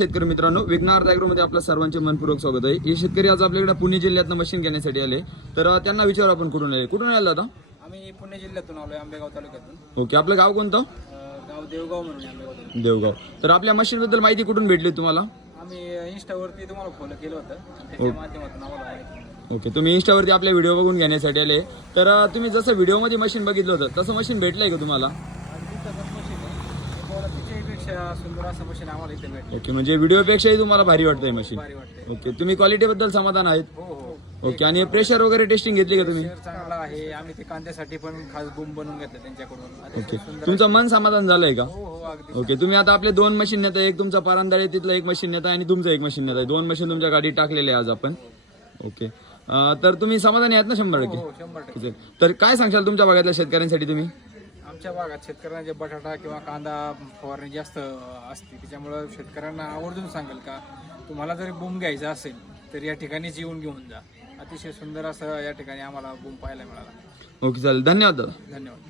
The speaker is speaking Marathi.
शेतकरी मित्रांनो, विघ्नहर्ता ॲग्रोमध्ये आपलं सर्वांचे मनपूर्वक स्वागत आहे. हे शेतकरी आज आपल्याकडे पुणे जिल्ह्यातनं मशीन घेण्यासाठी आले. तर त्यांना विचारू आपण कुठून आले दादा? आम्ही पुणे जिल्ह्यातून आलोय, आंबेगाव तालुक्यातून. ओके, आपलं गाव कोणतं? गाव देवगाव म्हणून आंबेगाव. देवगाव. तर आपल्या मशीन बद्दल माहिती कुठून भेटली तुम्हाला? आम्ही इंस्टावरती तुम्हाला फॉलो केलं होतं, त्याच्या माध्यमातून आम्हाला माहिती. ओके, तुम्ही इंस्टावरती आपले व्हिडिओ बघून घेण्यासाठी आले. तर तुम्ही जसं व्हिडिओमध्ये मशीन बघितलं होतं तसं मशीन भेटलंय का तुम्हाला? पेक्षा सुंदर असं मशीन आम्हाला इथे भेटलं. ओके, म्हणजे व्हिडिओपेक्षाही तुम्हाला भारी वाटतंय मशीन? भारी वाटते. ओके, तुम्ही क्वालिटीबद्दल समाधान आहेत? हो हो. ओके, आणि प्रेशर वगैरे टेस्टिंग घेतली का तुम्ही? शेअर चांगला आहे. आम्ही ते कांद्यासाठी पण खास बूम बनवून घेतलं त्यांच्याकडून. ओके, तुमचं मन समाधान झालंय का? हो हो, अगदी. ओके, तुम्ही आता आपले 2 मशीन नेता, एक तुमचा पारांदाळे तिथलं एक मशीन नेता आणि तुमचं एक मशीन नेता, 2 मशीन तुमच्या गाडीत टाकलेले आज आपण. ओके, तर तुम्ही समाधानी आहात ना 100%? हो, 100%. तर काय सांगशाल तुमच्या भागातल्या शेतकऱ्यांसाठी तुम्ही? आमच्या भागात शेतकऱ्यांचे बटाटा किंवा कांदा फवारणी जास्त असते, त्याच्यामुळं शेतकऱ्यांना आवर्जून सांगेल का तुम्हाला जरी बूम घ्यायचा असेल तर या ठिकाणीच येऊन घेऊन जा. अतिशय सुंदर असं या ठिकाणी आम्हाला बूम पाहायला मिळाला. ओके, चालेल. धन्यवाद दादा. धन्यवाद.